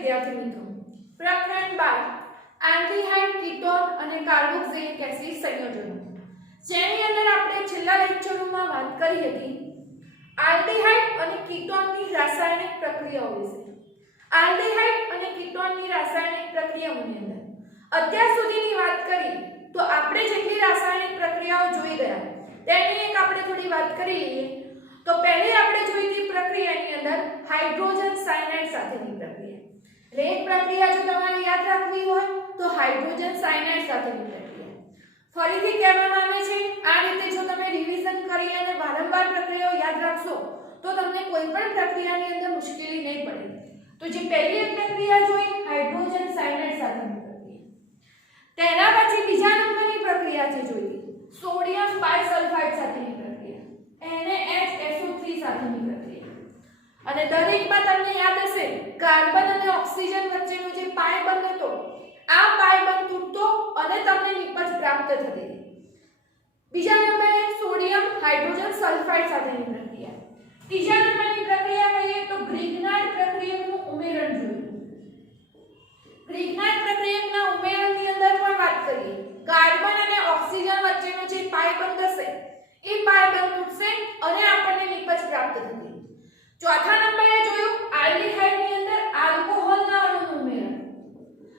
વિદ્યાર્થી મિત્રો, પ્રકરણ 12 આલ્ડીહાઇડ કીટોન અને કાર્બોક્સિલિક એસિડ સંયોજનો, જેની અંદર આપણે છેલ્લા લેક્ચરોમાં વાત કરી હતી આલ્ડીહાઇડ અને કીટોનની રાસાયણિક પ્રક્રિયાઓ વિશે. આલ્ડીહાઇડ અને કીટોનની રાસાયણિક પ્રક્રિયાઓની અંદર અત્યાર સુધીની વાત કરી તો આપણે જેટલી રાસાયણિક પ્રક્રિયાઓ જોઈ ગયા તેની એક આપણે થોડી વાત કરી લઈએ. તો પહેલી આપણે જોઈ હતી પ્રક્રિયાની અંદર હાઇડ્રોજન સાયનાઇડ સાથેની પ્રક્રિયા. એટલે એક પ્રક્રિયા જો તમારે યાદ રાખવી હોય તો હાઇડ્રોજન સાયનાઇડ સાથેની પ્રક્રિયા. ફરીથી કહેવામાં આવે છે આ રીતે જો તમે રિવિઝન કરી અને વારંવાર પ્રક્રિયાઓ યાદ રાખશો તો તમને કોઈ પણ પ્રક્રિયાની અંદર મુશ્કેલી નહીં પડે. તો જે પહેલી એક પ્રક્રિયા જોઈ હાઇડ્રોજન સાયનાઇડ સાથેની પ્રક્રિયા, તેના પછી બીજા નંબરની પ્રક્રિયા છે જોઈ સોડિયમ બાયસલ્ફાઇડ સાથેની પ્રક્રિયા, NaHSO3 સાથેની પ્રક્રિયા. અને દરેકમાં તમને યાદ હશે કાર્બન અને ઓક્સિજન વચ્ચેનો જે પાય બંધ હતો, આ પાય બંધ તૂટતો અને તમને નિપજ પ્રાપ્ત થતી. બીજા નંબરે સોડિયમ હાઇડ્રોજન સલ્ફાઇડ સાથેની પ્રક્રિયા. ત્રીજા નંબરની પ્રક્રિયા કહીએ તો ગ્રિગ્નાર્ડ પ્રક્રિયકનું ઉમેરણ જોયું. ગ્રિગ્નાર્ડ પ્રક્રિયકના ઉમેરણની અંદર પણ વાત કરીએ. કાર્બન અને ઓક્સિજન વચ્ચેનો જે પાય બંધ હશે એ પાય બંધ તૂટશે અને આપણને નિપજ પ્રાપ્ત થતી. ચોથા નંબરે જોયું આલ્ડીહાઇડની અંદર આલ્કોહોલના અણુનું ઉમેરણ.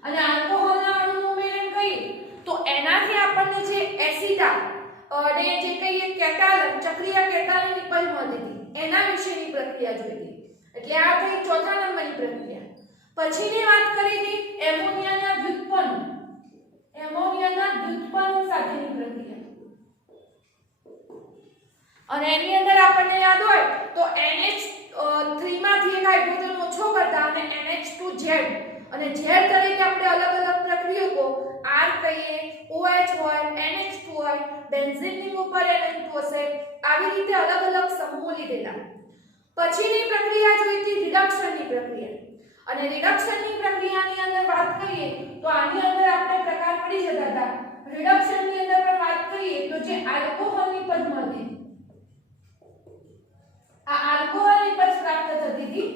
અને આલ્કોહોલના અણુનું ઉમેરણ કહીએ તો એનાથી આપણને જે એસિટા અને જે કહીએ કેટાલન, ચક્રીય કેટાલન નિપજ મળતી હતી એના વિશેની પ્રક્રિયા જોઈ હતી. એટલે આ થઈ ચોથા નંબરની પ્રક્રિયા. પછીની વાત કરી હતી એમોનિયાના વ્યુત્પન્ન, એમોનિયાના વ્યુત્પન્ન સાથેની પ્રક્રિયા. અને એની અંદર આપણને યાદ હોય તો NH3 માંથી એક હાઇડ્રોજન ઓછો કરતા અને NH2Z અને Z તરીકે આપણે અલગ અલગ પ્રક્રિયકો R કહીએ, OH હોય, NH2 હોય, બેન્ઝીનની ઉપર NH2 હશે, આવી રીતે અલગ અલગ સમૂહો લીધેલા. પછીની પ્રક્રિયા જોઈ હતી રિડક્શનની પ્રક્રિયા. અને રિડક્શનની પ્રક્રિયાની અંદર વાત કરીએ તો આની અંદર આપણે પ્રકાર પડી જતા હતા. રિડક્શનની અંદર પણ વાત કરીએ તો જે આલ્કોહોલની પદ મળતી, આ આલ્કોહોલની પદ પ્રાપ્ત થતી હતી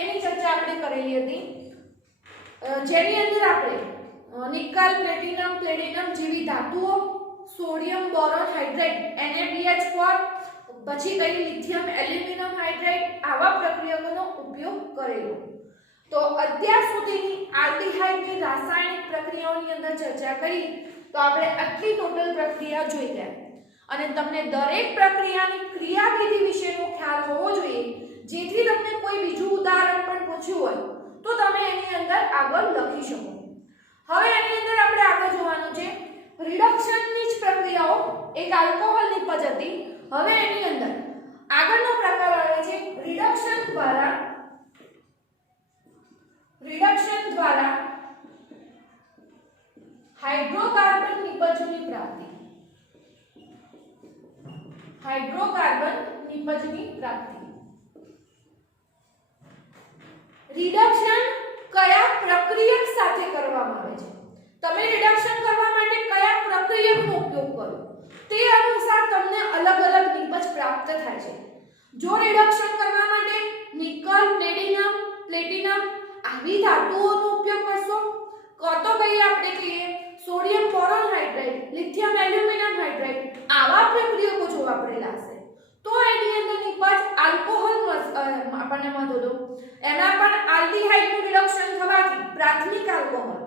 એની ચર્ચા આપણે કરેલી હતી. જેની અંદર આપણે નિકલ, પ્લેટિનમ, પ્લેટિનમ જેવી ધાતુઓ, સોડિયમ બોરોન હાઇડ્રેટ NaBH4, પછી કઈ લિથિયમ એલ્યુમિનિયમ હાઇડ્રેટ આવા પ્રક્રિયકોનો ઉપયોગ કરેલો. તો અત્યાર સુધીની આલ્ડીહાઇડની રાસાયણિક પ્રક્રિયાઓની અંદર ચર્ચા કરી તો આપણે આટલી ટોટલ પ્રક્રિયા જોઈ ગયા. અને તમને દરેક પ્રક્રિયાની ક્રિયાવિધિ વિશેનો ખ્યાલ હોવો જોઈએ, જેથી તમને કોઈ બીજું ઉદાહરણ પણ પૂછ્યું હોય તો તમે એની અંદર આગળ લખી શકો. હવે એની અંદર આપણે આગળ જોવાનું છે રિડક્શનની જ પ્રક્રિયાઓ. એક આલ્કોહોલની પદ હતી. હવે એની અંદર આગળનો પ્રકાર આવે છે રિડક્શન દ્વારા હાઇડ્રોકાર્બન નિપજની પ્રાપ્તિ. હાઇડ્રોકાર્બન નિપજની પ્રાપ્તિ. રિડક્શન કયા પ્રક્રિયક સાથે કરવામાં આવે છે, તમે રિડક્શન કરવા માટે કયા પ્રક્રિયકનો ઉપયોગ કરો તે અનુસાર તમને અલગ અલગ નિપજ પ્રાપ્ત થાય છે. જો રિડક્શન કરવા માટે નિકલ, પ્લેટિનમ આવી ધાતુઓનો ઉપયોગ કરશો, તો કહીએ આપણે કહીએ sodium boron hydrate, lithium aluminium hydrate આવા પ્રક્રિયકો જો વાપરેલા હશે તો એની અંદર નિપજ આલ્કોહોલ આપણને મળતો. એમાં પણ આલ્ડીહાઇડનું રિડક્શન થવાથી પ્રાથમિક આલ્કોહોલ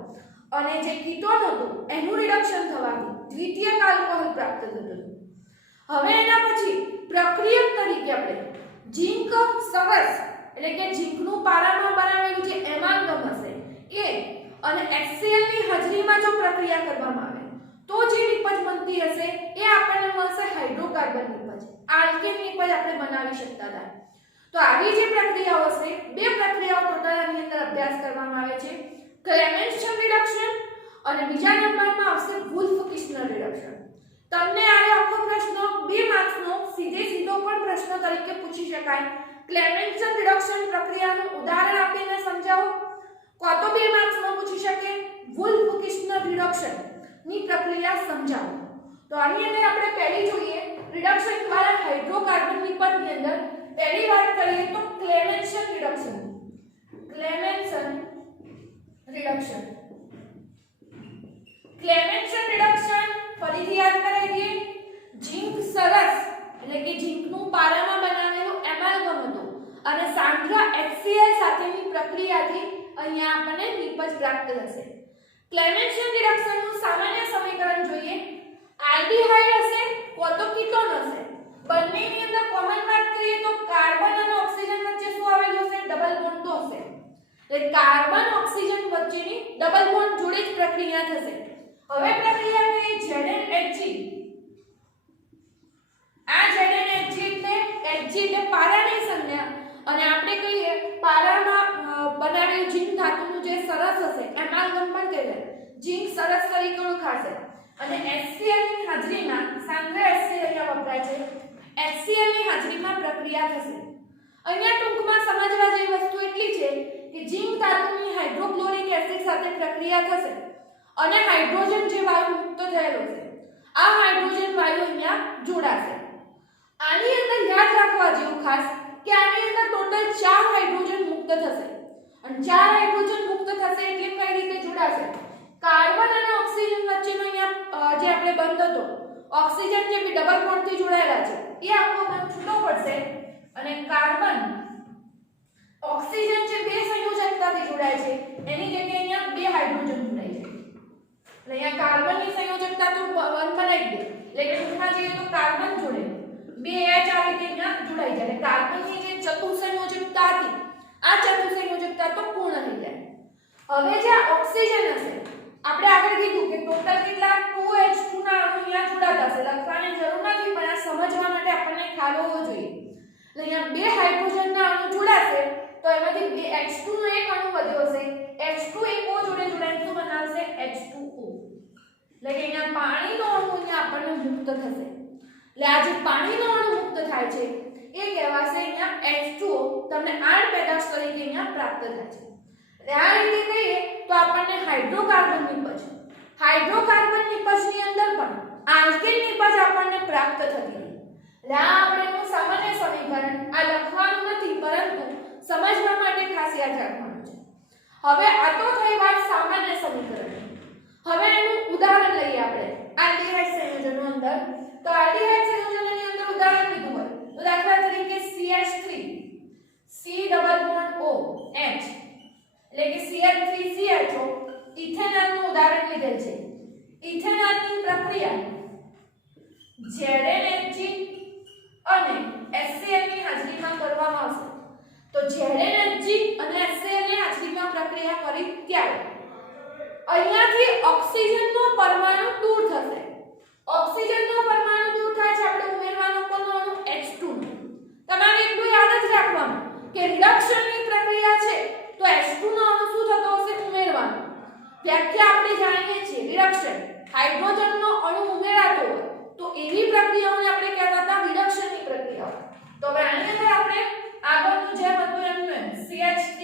અને જે કીટોન હતું એનું રિડક્શન થવાથી દ્વિતીયક આલ્કોહોલ પ્રાપ્ત થતું. હવે એના પછી પ્રક્રિયક તરીકે આપણે ઝિંક સરસ એટલે કે ઝિંકનું પારામાં બનાવેલું જે એમાલ્ગમ હશે એ અને HCl ની હાજરીમાં જો પ્રક્રિયા કરવામાં આવે તો જે નિપજ બનતી હશે એ આપણને મળશે હાઇડ્રોકાર્બન નિપજ. આલ્કેન નિપજ આપણે બનાવી શકતા હતા. તો આવી જે પ્રક્રિયાઓ છે, બે પ્રક્રિયાઓ ટોટલ આની અંદર અભ્યાસ કરવામાં આવે છે. ક્લેમેન્સન રિડક્શન અને બીજા નંબરમાં આવશે વુલ્ફ-કિસ્નર રિડક્શન. તમને આ આખો પ્રશ્ન 2 માર્ક્સનો સીધો પણ પ્રશ્ન તરીકે પૂછી શકાય. ક્લેમેન્સન રિડક્શન પ્રક્રિયાનું ઉદાહરણ આપીને સમજાવો, કાં તો 2 માર્ક્સમાં પૂછી શકે વુલ્ફ-કિસ્નર રિડક્શન ની પ્રક્રિયા સમજાવો. તો આની અંદર આપણે પહેલી જોઈએ રિડક્શન દ્વારા હાઇડ્રોકાર્બન નિપજની અંદર પહેલી વાત કરીએ તો ક્લેમેન્સન રિડક્શન. ક્લેમેન્સન રિડક્શન. ક્લેમેન્શન રિડક્શન ફરીથી યાદ કરાવી દઈએ. ઝીંક સરસ એટલે કે ઝીંકનું પારામાં બનાવેલું એમાલ્ગમ હતું અને સાંદ્ર HCl સાથેની પ્રક્રિયાથી અહીંયા આપણને નિપજ પ્રાપ્ત થશે. ક્લેમેન્શન રિડક્શનનું સામાન્ય સમીકરણ જોઈએ. આલ્ડીહાઇડ હશે કો તો કીટોન હશે. બંનેની અંદર કોમન વાત કરીએ તો કાર્બન અને ઓક્સિજન વચ્ચે શું આવેલું હશે? ડબલ બોન્ડ તો હશે. એટલે કાર્બન ઓક્સિજન વચ્ચેની ડબલ બોન્ડ જોડે જ પ્રક્રિયા થશે. હવે પ્રક્રિયા કરીએ ZnHg. આ ZnHg એટલે Hg એટલે પારાની સંજ્ઞા અને આપણે કહીએ પારામાં બનાવેલ ઝીંક ધાતુનું જે સરસ હશે એમાલ્ગમ પણ કહેવાય. ઝીંક સરસ તરીકે ઓળખાશે અને HCl ની હાજરીમાં સાંદ્ર HCl અહીંયા વપરાય છે. HCl ની હાજરીમાં પ્રક્રિયા થશે. અહીંયા ટૂંકમાં સમજવા જેવી વસ્તુ એટલી છે કે ઝીંક ધાતુની હાઇડ્રોક્લોરિક એસિડ સાથે પ્રક્રિયા થશે અને હાઇડ્રોજન જે વાયુ મુક્ત થયેલો છે આ હાઇડ્રોજન વાયુ અહીંયા જોડાશે. આની અંદર યાદ રાખવા જેવું ખાસ કે આની અંદર ટોટલ 4 હાઇડ્રોજન મુક્ત થશે અને 4 હાઇડ્રોજન મુક્ત થશે એટલે કઈ રીતે જોડાશે? કાર્બન અને ઓક્સિજન વચ્ચેનો અહીંયા જે આપણે બંધ હતો ઓક્સિજન જે ડબલ બોન્ડ થી જોડાયેલા છે એ આખો બંધ છૂટો પડશે અને કાર્બન ઓક્સિજન જે બે સંયોજકતાથી જોડાય છે એની જગ્યાએ અહીંયા બે હાઇડ્રોજન જોડાય છે. એટલે અહીંયા કાર્બનની સંયોજકતા તો 1 બનાવી દે એટલે કે ટૂંકમાં જઈએ તો કાર્બન જોડે બે H આ રીતે અહીંયા જોડાઈ જાય. કાર્બનની જે ચતુસંયોજકતા હતી આ ચતુસંયોજકતા તો પૂર્ણ થઈ જાય. હવે જે ઓક્સિજન હશે આપણે આગળ કીધું કે ટોટલ કેટલા 2H2 ના અણુ અહીંયા જોડાતા હશે. લખવાની જરૂર નથી પણ આ સમજવા માટે આપણને ખ્યાલ હોવો જોઈએ. એટલે અહીંયા બે હાઇડ્રોજન ના અણુ જોડાશે તો એમાંથી બે H2 નો એક અણુ વધ્યો હશે. H2 એક O જોડે જોડાઈને શું બનાવશે? H2O. એટલે કે અહીંયા પાણીનો અણુ અહીંયા આપણને મુક્ત થશે. એટલે આ જે પાણીનો અણુ મુક્ત થાય છે એ કહેવાશે અહીંયા H2O. તમને આડ પેદાશ તરીકે અહીંયા પ્રાપ્ત થાય છે. આ રીતે કહીએ તો આપણને હાઇડ્રોકાર્બન નિપજ ની અંદર પણ આલ્કેન નિપજ આપણને પ્રાપ્ત થતી હતી. એટલે આ આપણેનું સામાન્ય સમીકરણ આ લખવાનું નથી પરંતુ સમજવા માટે ખાસ યાદ રાખવાનું છે. હવે આ તો થઈ વાત સામાન્ય સમીકરણ. હવે એનું ઉદાહરણ લઈએ આપણે આલ્ડીહાઇડ સંયોજનો અંદર. તો આલ્ડીહાઇડ સંયોજનની અંદર ઉદાહરણ લીધું હોય તો દાખલા તરીકે CH3 C double bond O H એટલે કે CH3CHO ઇથેનોલનું ઉદાહરણ લીધેલ છે. ઇથેનોલની પ્રક્રિયા ZnHg અને HCl ની હાજરીમાં કરવામાં આવશે. તો ZnHg અને HCl ની હાજરીમાં પ્રક્રિયા કરી ત્યારે અહીંયાથી ઓક્સિજનનો પરમાણુ દૂર થશે. ઓક્સિજનનો પરમાણુ દૂર થાય છે આપણે ઉમેરવાનો કોનો અણુ? H2 નો. તમારે એટલું યાદ જ રાખવાનું કે રિડક્શનની પ્રક્રિયા છે તો H2 નો અણુ શું થતો હશે? ઉમેરવાનો. વ્યાખ્યા આપણે જાણીએ છીએ રિડક્શન હાઇડ્રોજનનો અણુ ઉમેરાતો હોય તો એવી પ્રક્રિયાઓને આપણે કહેતા હતા રિડક્શનની પ્રક્રિયાઓ. તો હવે આની અંદર આપણે આગળનું જેમ હતું એમ CH3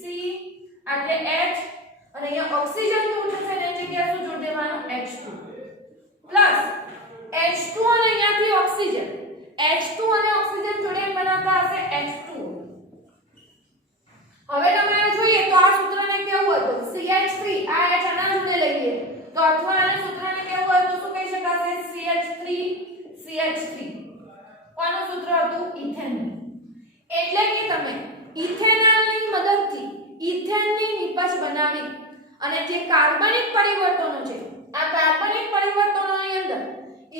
C એટલે H અને અહીંયા ઓક્સિજન દૂર થશે ને જગ્યાએ શું જોડી દેવાનું? H2 પ્લસ H2 અને અહીંયાથી ઓક્સિજન H2 અને ઓક્સિજન જોડે બનાવતા હશે H2O. હવે તમારે જોઈએ તો આ સૂત્રને કેવું હતું? CH3 આ H આના જોડે લઈએ તો અથવા આને સૂત્રને કેવું હોય તો શું કહી શકાશે? CH3 કોનું સૂત્ર હતું? ઇથેન. એટલે કે તમે ઇથેનોલની મદદથી ઇથેનની નિપજ બનાવી અને જે કાર્બનિક પરિવર્તનો છે આ કાર્બનિક પરિવર્તનોની અંદર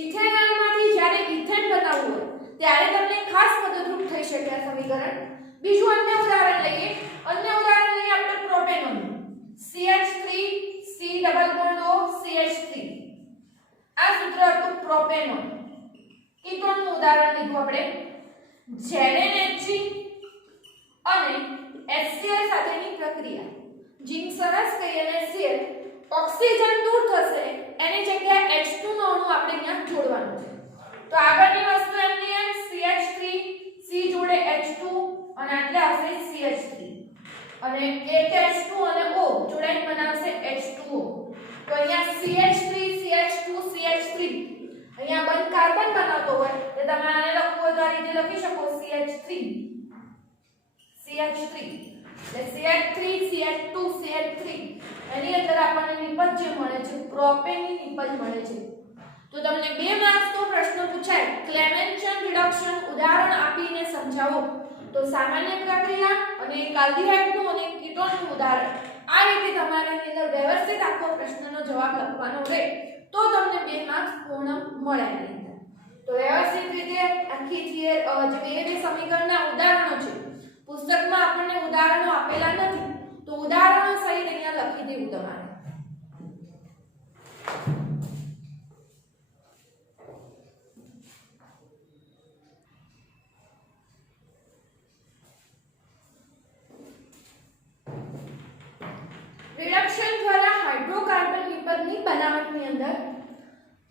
ઇથેનોલમાંથી જ્યારે ઇથેન બનાવવું હોય ત્યારે તમને ખાસ મદદરૂપ થઈ શકે આ સમીકરણ. બીજું અન્ય ઉદાહરણ લઈએ. અન્ય ઉદાહરણ લઈએ આપણે પ્રોપેનોનું. CH3 C double bond O CH3 આ સૂત્ર હતું પ્રોપેનોન. કીટોનનું ઉદાહરણ લીધું આપણે. ZnHg અને HCl સાથેની પ્રક્રિયા ઝીંક સરસ કહી અને HCl ઓક્સિજન દૂર થશે એની જગ્યાએ H2 નો અણુ આપણે અહીંયા જોડવાનો છે. તો આગળની વસ્તુ એમની એમ CH3 C જોડે H2 અને આટલે આવશે CH3 અને એક H2 અને O જોડાઈને બનાવશે H2O. તો અહીંયા CH3 CH2 CH3 અહીંયા બંધ કાર્બન બનાવતો હોય એટલે તમારે આને લખવું હોય તો આ રીતે લખી શકો CH3 એટલે CH3 CH2 CH3 એની અંદર આપણને નિપજ જે મળે છે પ્રોપેનની નિપજ મળે છે. તો તમને 2 માર્ક્સનો પ્રશ્ન પૂછાય ક્લેમેન્શન રિડક્શન ઉદાહરણ આપીને સમજાવો તો સામાન્ય પ્રક્રિયા અને એક આલ્ડીહાઇડનું અને કીટોનનું ઉદાહરણ આ રીતે તમારા અંદર વ્યવસ્થિત આખો પ્રશ્નનો જવાબ લખવાનો રહે તો તમને 2 માર્ક્સ પૂર્ણ મળે એની અંદર. તો વ્યવસ્થિત રીતે આખી જે બે સમીકરણના ઉદાહરણો છે પુસ્તકમાં આપણને ઉદાહરણો આપેલા નથી તો ઉદાહરણો સહિત અહીંયા લખી દેવું તમારે. રિડક્શન દ્વારા હાઇડ્રોકાર્બન નિપજની બનાવટની અંદર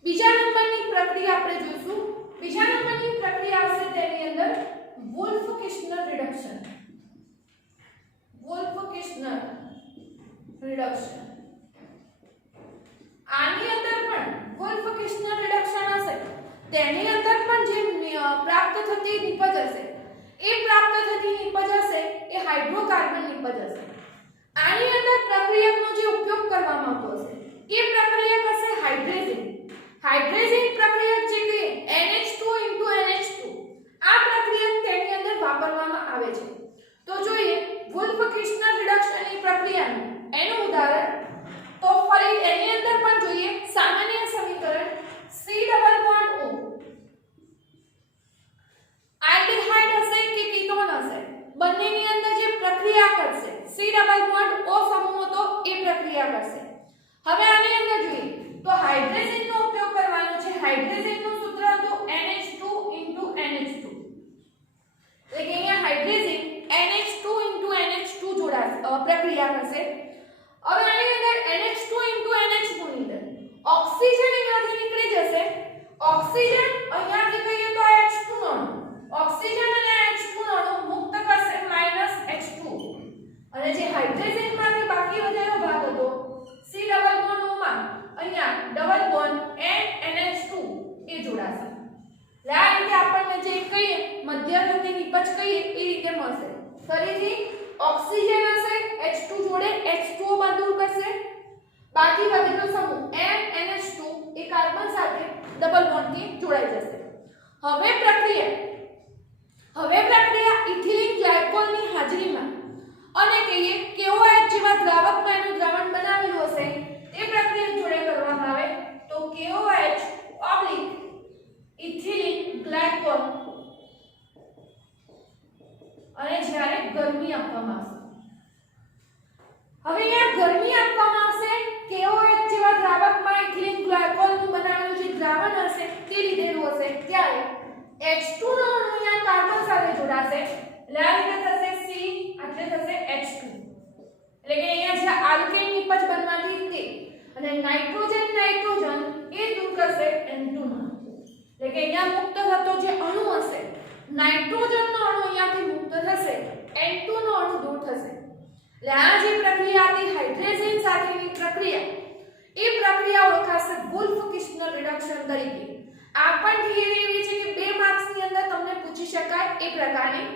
બીજા નંબરની પ્રક્રિયા આપણે જોઈશું. બીજા નંબરની પ્રક્રિયા આવશે તેની અંદર વોલ્ફ-કિર્ચનર રિડક્શન. વોલ્ફ-કિર્ચનર રિડક્શન આની અંદર પણ વોલ્ફ-કિર્ચનર રિડક્શન હશે તેની અંદર પણ જે પ્રાપ્ત થતી નિપજ હશે એ પ્રાપ્ત થતી નિપજ હશે એ હાઇડ્રોકાર્બન નિપજ હશે. આની અંદર પ્રક્રિયકનો જે ઉપયોગ કરવામાં આવતો હશે એ પ્રક્રિયક હશે હાઇડ્રેઝિન. હાઇડ્રેઝિન પ્રક્રિયક જે કે NH2 NH2 આ પ્રક્રિયક તેની અંદર વાપરવામાં આવે છે. તો જોઈએ વોલ્ફ-કિર્ચનર રિડક્શનની પ્રક્રિયાનું એનું ઉદાહરણ તો ફરી એની અંદર પણ જોઈએ સામાન્ય સમીકરણ C double bond O aldehyde હશે કે કીટોન હશે બંનેની અંદર જે પ્રક્રિયા કરશે C ડબલ બોન્ડ O સમૂહ તો એ પ્રક્રિયા કરશે. હવે આની અંદર જોઈએ તો હાઇડ્રેઝિનનો ઉપયોગ કરવાનો છે. હાઇડ્રેઝિનનું સૂત્ર હતું NH2 NH2 એટલે કે અહીંયા હાઇડ્રેઝિન NH2 NH2 જોડાશે પ્રક્રિયા કરશે. હવે આની અંદર NH2 NH2 ની અંદર ઓક્સિજન અહીંયાથી નીકળી જશે. ઓક્સિજન અહીંયાથી કહીએ તો H2 નો અણુ ઓક્સિજન અને H2 નો અણુ મુક્ત કરશે -H2 અને જે હાઇડ્રેઝિનમાંથી બાકી વધેલો ભાગ હતો C ડબલ બોન્ડ O માં અહીંયા ડબલ બોન્ડ NH2 એ જોડાશે. એટલે આ રીતે આપણને જે કહીએ મધ્યવર્તી નિપજ કહીએ એ રીતે મળશે. ફરીથી ઓક્સિજન હશે H2 જોડે H2O બાદ દૂર કરશે બાકી વધેલો સમૂહ NH2 એ કાર્બન સાથે ડબલ બોન્ડથી જોડાઈ જશે. હવે પ્રક્રિયા ઇથિલિન ગ્લાયકોલની હાજરીમાં અને કહીએ KOH જેવા દ્રાવકમાં એનું દ્રાવણ બનાવેલું હશે તે પ્રક્રિયા જોડે કરવામાં આવે તો KOH ઇથિલિન ગ્લાયકોલ અને જ્યારે ગરમી આપવામાં આવશે. હવે અહીંયા ગરમી આપવામાં આવશે KOH જેવા દ્રાવકમાં ઇથિલિન ગ્લાયકોલનું બનાવેલું જે દ્રાવણ હશે તે લીધેલું હશે ત્યારે H2 નો અણુ અહીંયા કાર્બન સાથે જોડાશે એટલે આ રીતે થશે C એટલે થશે H2 એટલે કે અહીંયા જે આલ્કેન નિપજ બનવાથી તે અને નાઇટ્રોજન એ દૂર કરશે N2 નો એટલે કે અહીંયા મુક્ત થતો જે અણુ હશે નાઇટ્રોજનનો અણુ અહીંયાથી મુક્ત થશે N2 નો અણુ દૂર થશે. એટલે આ જે પ્રક્રિયા હતી હાઇડ્રેઝિન સાથેની પ્રક્રિયા એ પ્રક્રિયા ઓળખાશે વોલ્ફ-કિર્ચનર રિડક્શન તરીકે. આ પણ થિયરી એવી છે કે 2 માર્ક્સની અંદર તમને પૂછી શકાય એ પ્રકારની.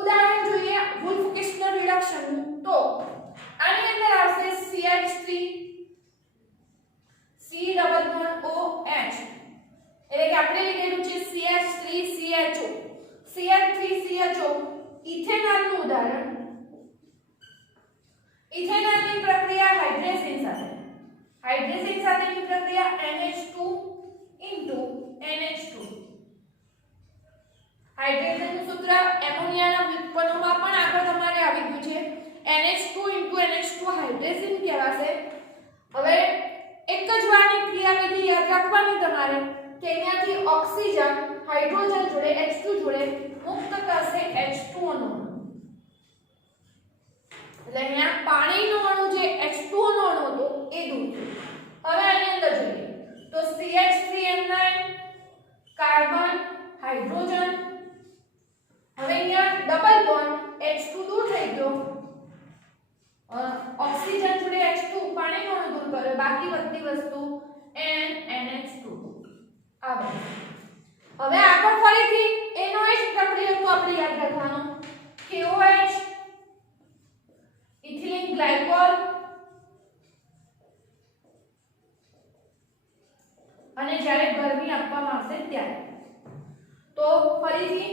ઉદાહરણ જોઈએ વોલ્ફ-કિર્ચનર રિડક્શનનું તો આની અંદર આવશે CH3 C double bond OH એટલે કે આપણે લીધેલું છે CH3 CHO CH3 CHO ઇથેનોલનું ઉદાહરણ. ઇથેનોલની પ્રક્રિયા હાઇડ્રેઝિન સાથેની પ્રક્રિયા NH2 NH2 હાઇડ્રેઝનનું સૂત્ર એમોનિયાના વ્યુત્પન્નોમાં પણ આગળ તમારે આવી ગયું છે NH2 NH2 હાઇડ્રેઝિન કહેવાશે. હવે એક જ વારની ક્રિયાવિધિ યાદ રાખવાની તમારે તેનાથી ઓક્સિજન હાઇડ્રોજન જોડે H2 જોડે મુક્ત કરશે H2O નો એટલે અહીંયા પાણીનો અણુ જે H2O નો અણુ હતો એ દૂર થયો. હવે આની અંદર જોઈએ તો CH3N9 કાર્બન હાઇડ્રોજન હવે અહીંયા ડબલ બોન્ડ H2 દૂર થઈ ગયો ઓક્સિજન જોડે H2 પાણીનો અણુ દૂર કર્યો બાકી બધી વસ્તુ NH2 આ બની. હવે આગળ ફરીથી એનો જ પ્રક્રિયાનું આપણે યાદ રાખવાનું KOH ફરીથી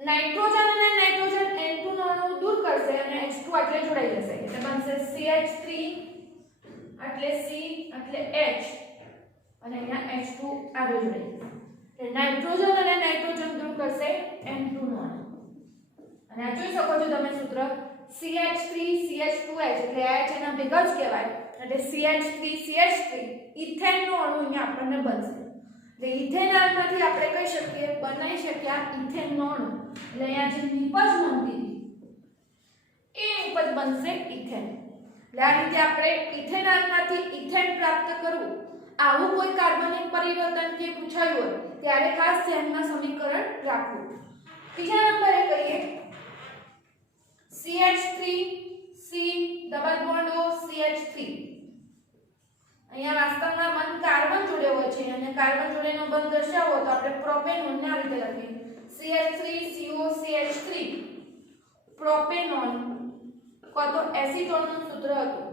નાઇટ્રોજન અને નાઇટ્રોજન N2 નો અણુ દૂર કરશે અને H2 એટલે જોડાઈ જશે એટલે બનશે CH3 એટલે C એટલે H અને અહીંયા H2 આગળ જોડાઈ જશે એટલે નાઇટ્રોજન અને નાઇટ્રોજન દૂર કરશે N2 નો અણુ અને આ જોઈ શકો છો તમે સૂત્ર CH3 CH2H એટલે H એના ભેગા જ કહેવાય એટલે CH3 CH3 ઇથેન નો અણુ અહીંયા આપણને બનશે એટલે ઇથેનોલમાંથી આપણે કહી શકીએ બનાવી શક્યા ઇથેન નો અણુ એટલે અહીંયા જે નિપજ બનતી એ નિપજ બનશે ઇથેન એટલે આ રીતે આપણે ઇથેનોલમાંથી ઇથેન પ્રાપ્ત કરવું આવું કોઈ કાર્બનિક પરિવર્તન કે પૂછાયું હોય ત્યારે ખાસ ધ્યાનમાં સમીકરણ રાખવું ત્રીજા નંબરે કહીએ CH3 C double bond O CH3 અહીંયા વાસ્તવમાં બંધ કાર્બન જોડે હોય છે અને કાર્બન જોડેનો બંધ દર્શાવવો તો આપણે પ્રોપેનોન ને આ રીતે લખીએ CH3COCH3 પ્રોપેનોન કો તો એસીટોન નું સૂત્ર હતું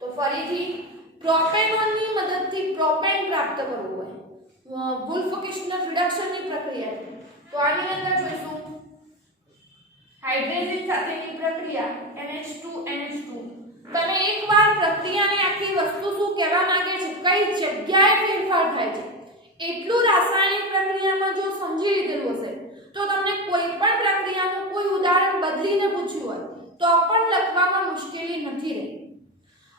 તો ફરીથી પ્રોપેનોન ની મદદથી પ્રોપેન પ્રાપ્ત કરવું હોય વુલ્ફ-કિર્ચનર રિડક્શન ની પ્રક્રિયા છે તો આની અંદર જોઈશું હાઇડ્રોજન સાથેની પ્રક્રિયા NH2NH2 તમે એકવાર પ્રક્રિયાની આખી વસ્તુ શું કહેવા માંગે છે કઈ જગ્યાએ ફેરફાર થાય છે એટલું રાસાયણિક પ્રક્રિયામાં જો સમજી લીધેલું હશે તો તમને કોઈ પણ પ્રક્રિયાનું કોઈ ઉદાહરણ બદલીને પૂછ્યું હોય તો પણ લખવામાં મુશ્કેલી નથી રહી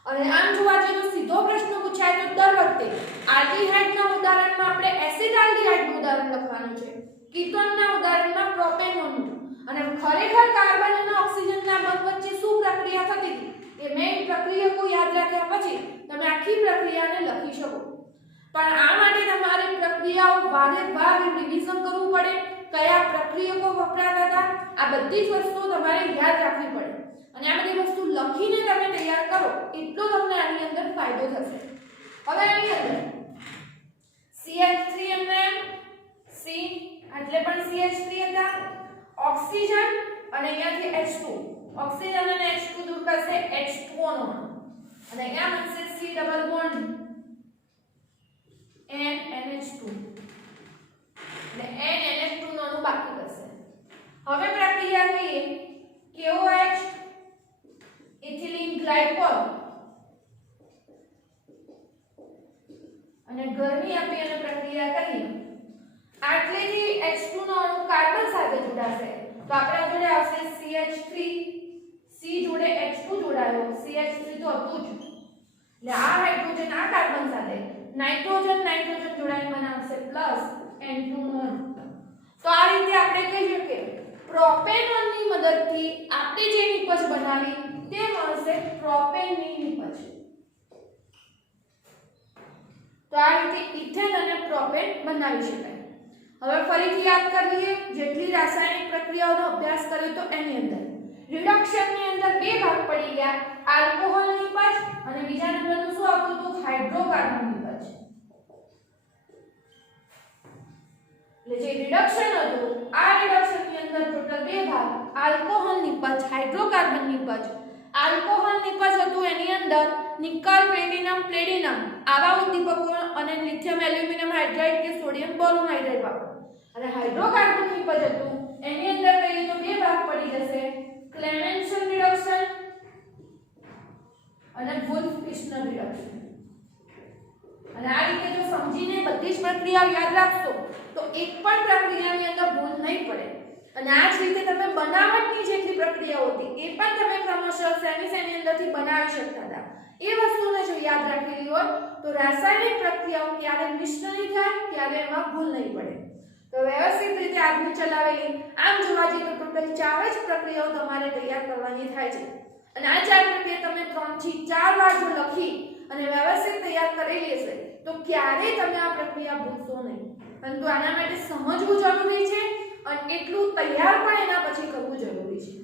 અને આમ જોવા જઈએ તો સીધો પ્રશ્ન પૂછાય તો દર વખતે આલ્ડીહાઇડના ઉદાહરણમાં આપણે એસિટાલ્ડીહાઇડનું ઉદાહરણ લખવાનું છે કીટોનના ઉદાહરણમાં પ્રોપેનોનનું અને ખરેખર કાર્બન અને ઓક્સિજનના બંધ વચ્ચે શું પ્રક્રિયા થતી હતી એ મેઇન પ્રક્રિયકો યાદ રાખ્યા પછી તમે આખી પ્રક્રિયાને લખી શકો પણ આ માટે તમારે પ્રક્રિયાઓ વારે-વાર રિવિઝન કરવું પડે કયા પ્રક્રિયકો વપરાતા હતા આ બધી જ વસ્તુઓ તમારે યાદ રાખવી પડે અને આ બધી વસ્તુ લખીને તમે તૈયાર કરો એટલો તમને આની અંદર ફાયદો થશે હવે આની અંદર CH3 અને C એટલે પણ CH3 હતા ઓક્સિજન અને અહીંયાથી H2 ઓક્સિજન અને H2 દૂર કરશે H2O નો અને અહીંયા બનશે C ડબલ બોન્ડ NH2 એટલે NH2 નો અણુ બાકી રહેશે હવે પ્રક્રિયા કહીએ KOH ઇથિલિન ગ્લાયકોલ અને ગરમી આપી અને પ્રક્રિયા કરીએ આટલેથી H2 નો અણુ કાર્બન સાથે જોડાશે તો આપણા જોડે આવશે CH3 C જોડે H2 જોડાયો CH3 તો હતું જ એટલે આ હાઇડ્રોજન આ કાર્બન સાથે નાઇટ્રોજન જોડાઈને બનાવશે પ્લસ N2 નો અણુ તો આ રીતે આપણે કહી શકીએ પ્રોપેનોનની મદદથી આપણે જે નિપજ બનાવી તે મળશે પ્રોપેનની નિપજ તો આ રીતે ઇથેન અને પ્રોપેન બનાવી શકાય હવે ફરીથી યાદ કરી લઈએ જેટલી રાસાયણિક પ્રક્રિયાઓનો અભ્યાસ કર્યો તો એની અંદર રિડક્શનની અંદર બે ભાગ પડી ગયા આલ્કોહોલ નિપજ અને બીજા નંબરનું શું આવતું હતું હાઇડ્રોકાર્બન નિપજ એટલે જે રિડક્શન હતું આ રિડક્શનની અંદર ટોટલ બે ભાગ આલ્કોહોલ નિપજ હાઇડ્રોકાર્બન નિપજ આલ્કોહોલ નિપજ હતું એની અંદર નિકલ પ્લેટિનમ આવા ઉદ્દીપકો અને લિથિયમ એલ્યુમિનિયમ હાઇડ્રાઇડ કે સોડિયમ બોરોન હાઇડ્રાઇડ વાપરો અને હાઇડ્રોકાર્બન નિપજ હતું એની અંદર કહીએ તો બે ભાગ પડી જશે ક્લેમેન્સન રિડક્શન અને વુલ્ફ-કિર્ચનર રિડક્શન અને આ રીતે જો સમજીને બધી જ પ્રક્રિયા યાદ રાખશો તો એક પણ પ્રક્રિયાની અંદર ભૂલ નહીં પડે અને આ જ રીતે તમે બનાવટની જેટલી પ્રક્રિયાઓ હતી એ પણ તમે ક્રમશઃ સેમી અંદરથી બનાવી શકતા હતા એ વસ્તુને જો યાદ રાખેલી હોય તો રાસાયણિક પ્રક્રિયાઓ ક્યારે મિશ્ર નહીં થાય ક્યારે એમાં ભૂલ નહીં પડે તો વ્યવસ્થિત રીતે આગળ ચલાવેલી આમ જોવા જઈએ તો ટોટલ 4 જ પ્રક્રિયાઓ તમારે તૈયાર કરવાની થાય છે અને આ 4 પ્રક્રિયા તમે 3 થી 4 વાર જો લખી અને વ્યવસ્થિત તૈયાર કરેલી હશે તો ક્યારેય તમે આ પ્રક્રિયા ભૂલશો નહીં પરંતુ આના માટે સમજવું જરૂરી છે અને એટલું તૈયાર પણ એના પછી કરવું જરૂરી છે